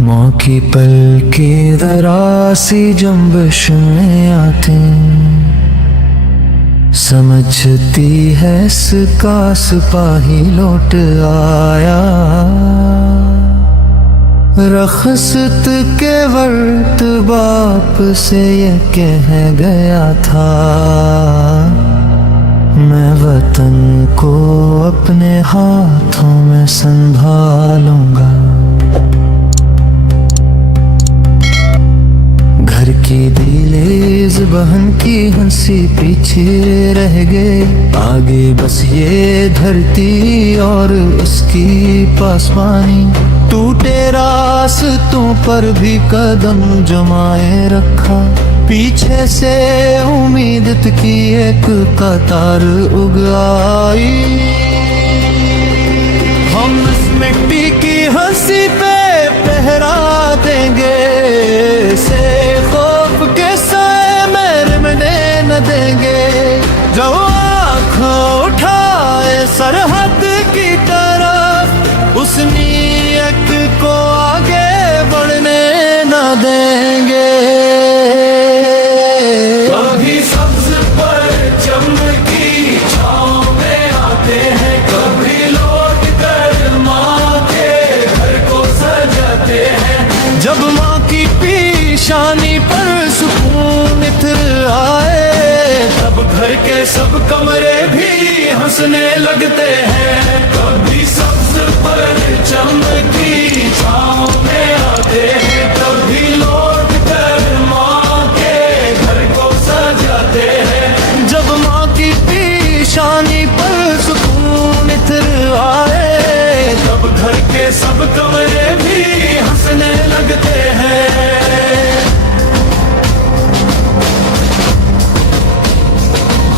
माँ की पल की जरा सी जंबश में आती, समझती है इसका सिपाही लौट आया। रखसत के वर्त बाप से ये कह गया था, मैं वतन को अपने हाथों में संभालूंगा। घर की दीलेज बहन की हंसी पीछे रह गए, आगे बस ये धरती और उसकी पासवानी। टूटे रास्तों पर भी कदम जमाए रखा, पीछे से उम्मीद की एक कतार उग आई। हम इस मिट्टी की हंसी पे पहरा देंगे, से खौफ के साए में रिमने न देंगे। जो आँखों उठाए सरहद की तरफ, उस नीयत को आगे बढ़ने न देंगे। कभी सब्ज पर चमकी छाँव में आते हैं, कभी लौट कर माँ के घर को सजाते हैं। जब माँ की पेशानी पर सुकून इतर आए, तब घर के सब कमरे भी हंसने लगते हैं। कभी सब्ज पर चमकी छाँव में आते हैं, कभी लौट कर माँ के घर को सजाते हैं। जब माँ की पेशानी पर सुकून इतर आए, तब घर के सब कमरे भी हंसने लगते हैं।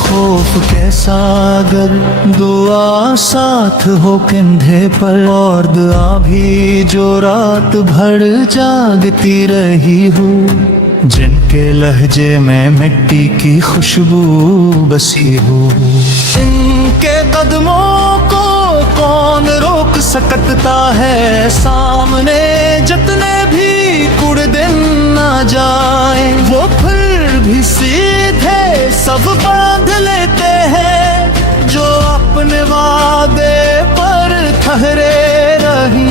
खौफ के सागर दुआ साथ हो कंधे पर, और दुआ भी जो रात भर जागती रही हूँ। जिनके लहजे में मिट्टी की खुशबू बसी हो, इनके कदमों को कौन रोक सकता है। सामने जितने भी कुड़ दिन ना जाए, वो फिर भी सीधे सब बांध लेते हैं। जो अपने वादे पर ठहरे रही,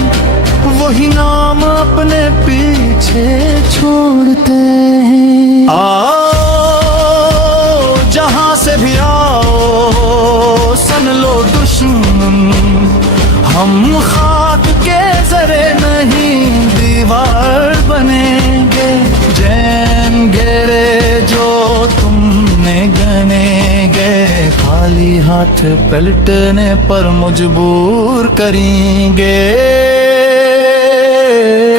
वही नाम अपने पीछे छोड़ते हैं। आओ जहां से भी आओ, सन लो दुश्मन, हम खाक के जरे नहीं दीवार बनेंगे। जैन घेरे जो तुमने गनेंगे, खाली हाथ पलटने पर मजबूर करेंगे।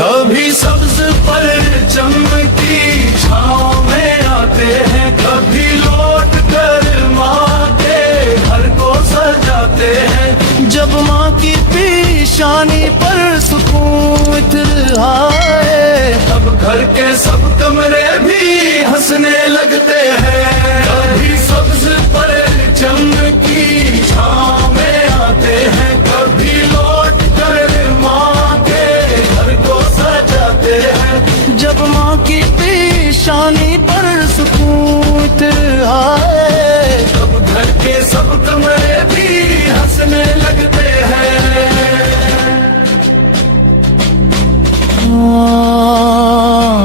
कभी सब्ज पर चमकी छाँव में आते हैं, कभी लौट कर माँ के घर को सजाते हैं। जब माँ की पेशानी पर सुकून इतर आए, तब घर के सब कमरे भी हंसने लगते हैं। कभी सब्ज पर चमकी छाँव में आते हैं, कभी लौट कर माँ के घर को सजाते हैं। जब माँ की पेशानी पर सुकून इतर आए, तब घर के सब कमरे भी हंसने लगते हैं।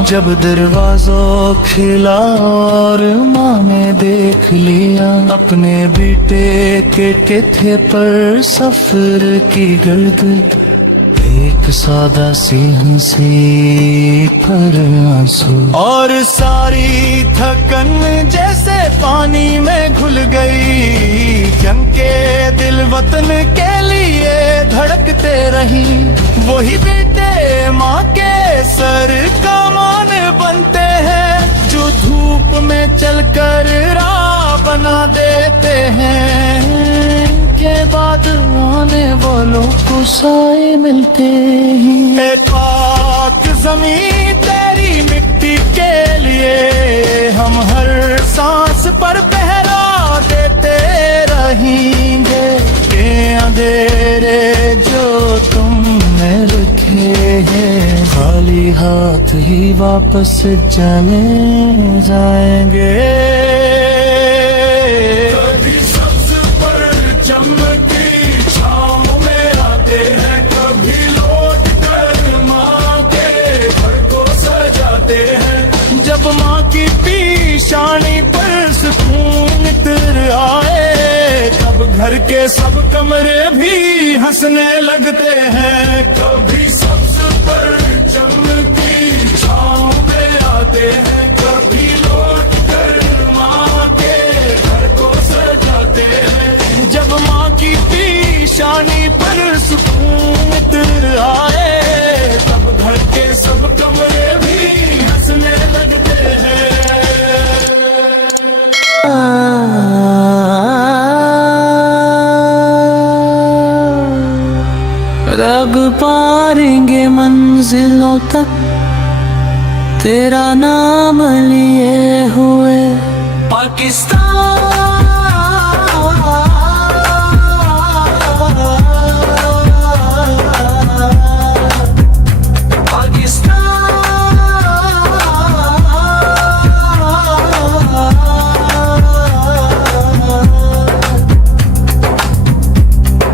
जब दरवाज़ा खुला और माँ ने देख लिया, अपने बेटे के कथे पर सफर की गर्द, एक सादा सी हंसी पर आंसू, और सारी थकन जैसे पानी में घुल गई। जंग के दिल वतन के लिए धड़कते रही, वही बेटे माँ के सर का मान बनते हैं। जो धूप में चलकर राह बना देते हैं, के बाद आने वालों को साए मिलते हैं। पाक ज़मीं तेरी हाथ ही वापस चले जाएंगे। कभी सब्ज पर चमकी छाँव में आते हैं, कभी लौट कर माँ के घर को सजाते हैं। जब माँ की पेशानी पर सुकून इतर आए, तब घर के सब कमरे भी हंसने लगते हैं। कभी सब्ज पर चमकी छाँव में आते हैं, कभी लौट कर माँ के घर को सजाते हैं। जब माँ की पेशानी पर सुकून इतर आए, तब घर के सब कमरे भी हंसने लगते हैं। रग पारेंगे मंजिलों तक तेरा नाम लिए हुए।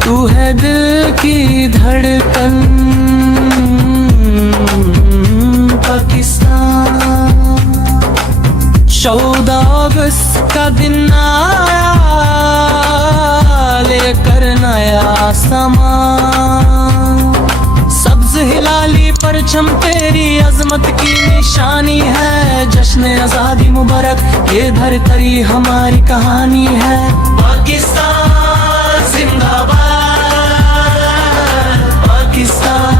तू है दिल की धड़कन पाकिस्तान। 14 अगस्त का दिन आया लेकर नया सामान। सब्ज हिलाली परचम तेरी अजमत की निशानी है। जश्न आजादी मुबारक, ये धरती हमारी कहानी है। पाकिस्तान जिंदाबाद, पाकिस्तान